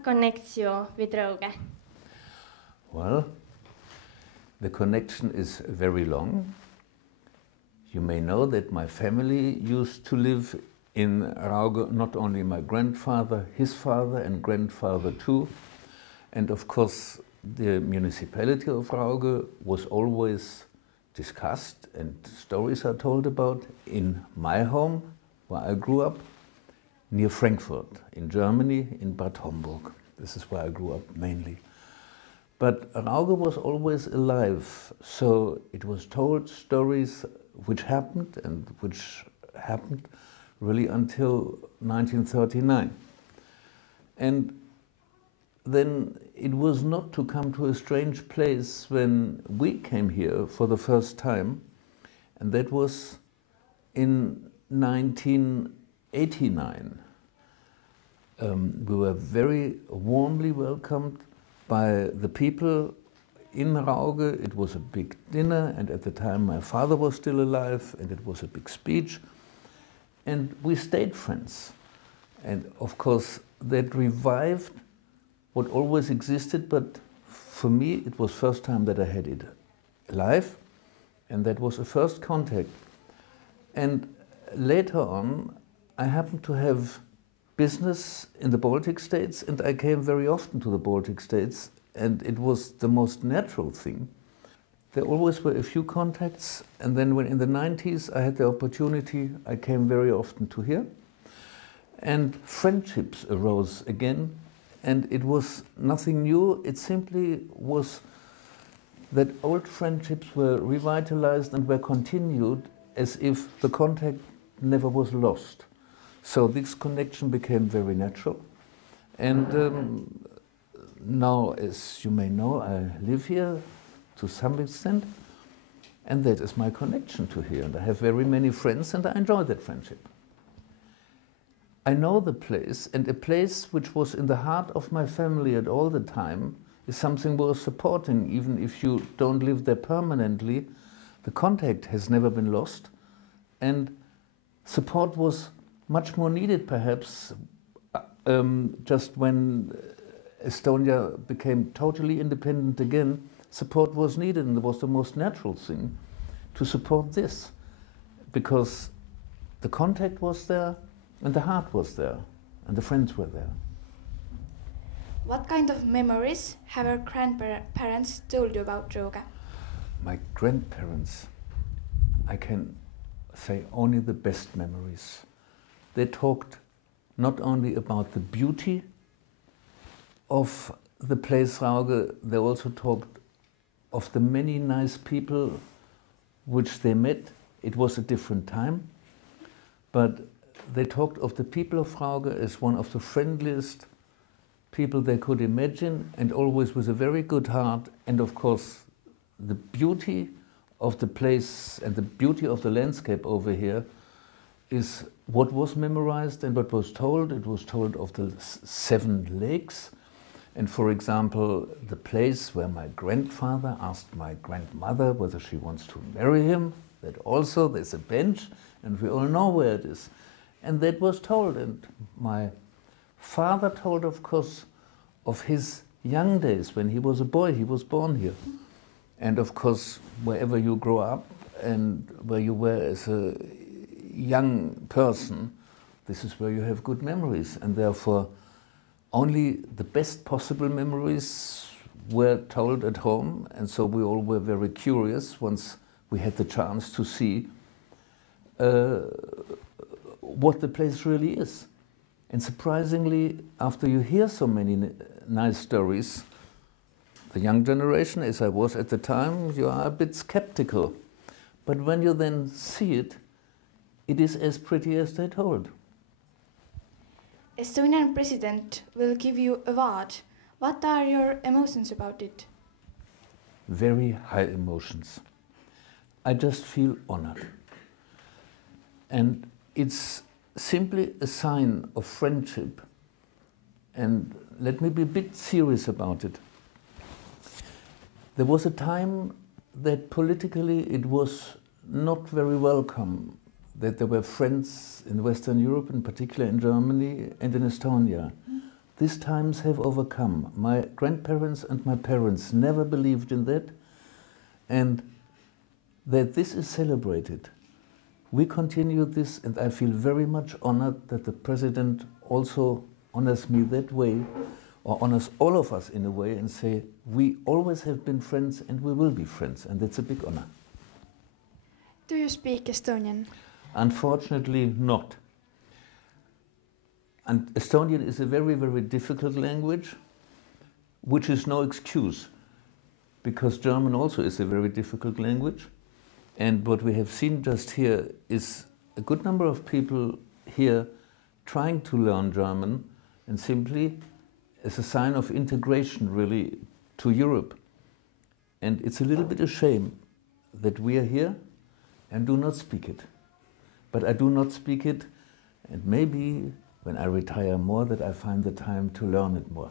What connects you with Rõuge? Well, the connection is very long. You may know that my family used to live in Rõuge, not only my grandfather, his father and grandfather too. And of course, the municipality of Rõuge was always discussed and stories are told about in my home, where I grew up, near Frankfurt, in Germany, in Bad Homburg. This is where I grew up mainly. But Rõuge was always alive, so it was told stories which happened and which happened really until 1939. And then it was not to come to a strange place when we came here for the first time, and that was in 1989. We were very warmly welcomed by the people in Rõuge. It was a big dinner, and at the time my father was still alive, and it was a big speech. And we stayed friends. And of course, that revived what always existed, but for me, it was first time that I had it live, and that was a first contact. And later on, I happened to have business in the Baltic states, and I came very often to the Baltic states, and it was the most natural thing. There always were a few contacts, and then when in the 90s I had the opportunity, I came very often to here, and friendships arose again, and it was nothing new. It simply was that old friendships were revitalized and were continued as if the contact never was lost. So this connection became very natural. And now, as you may know, I live here to some extent, and that is my connection to here. And I have very many friends, and I enjoy that friendship. I know the place, and a place which was in the heart of my family at all the time is something worth supporting, even if you don't live there permanently. The contact has never been lost, and support was much more needed, perhaps, just when Estonia became totally independent again. Support was needed, and it was the most natural thing to support this, because the contact was there, and the heart was there, and the friends were there. What kind of memories have your grandparents told you about Rõuge? My grandparents, I can say only the best memories. They talked not only about the beauty of the place Rõuge, they also talked of the many nice people which they met. It was a different time, but they talked of the people of Rõuge as one of the friendliest people they could imagine, and always with a very good heart. And of course, the beauty of the place and the beauty of the landscape over here is what was memorized and what was told. It was told of the 7 lakes. And for example, the place where my grandfather asked my grandmother whether she wants to marry him, that also there's a bench, and we all know where it is. And that was told, and my father told, of course, of his young days when he was a boy. He was born here. And of course, wherever you grow up and where you were as a young person, this is where you have good memories, and therefore only the best possible memories were told at home. And so we all were very curious once we had the chance to see what the place really is. And surprisingly, after you hear so many nice stories, the young generation, as I was at the time, you are a bit skeptical. But when you then see it, it is as pretty as they told. Estonian president will give you a award. What are your emotions about it? Very high emotions. I just feel honored. And it's simply a sign of friendship. And let me be a bit serious about it. There was a time that politically it was not very welcome that there were friends in Western Europe, in particular in Germany and in Estonia. these times have overcome. My grandparents and my parents never believed in that, and that this is celebrated. We continue this, and I feel very much honored that the President also honors me that way, or honors all of us in a way, and say, we always have been friends and we will be friends, and that's a big honor. Do you speak Estonian? Unfortunately not. And Estonian is a very, very difficult language, which is no excuse, because German also is a very difficult language. And what we have seen just here is a good number of people here trying to learn German, and simply as a sign of integration, really, to Europe. And it's a little bit a shame that we are here and do not speak it. But I do not speak it, and maybe when I retire more, that I find the time to learn it more.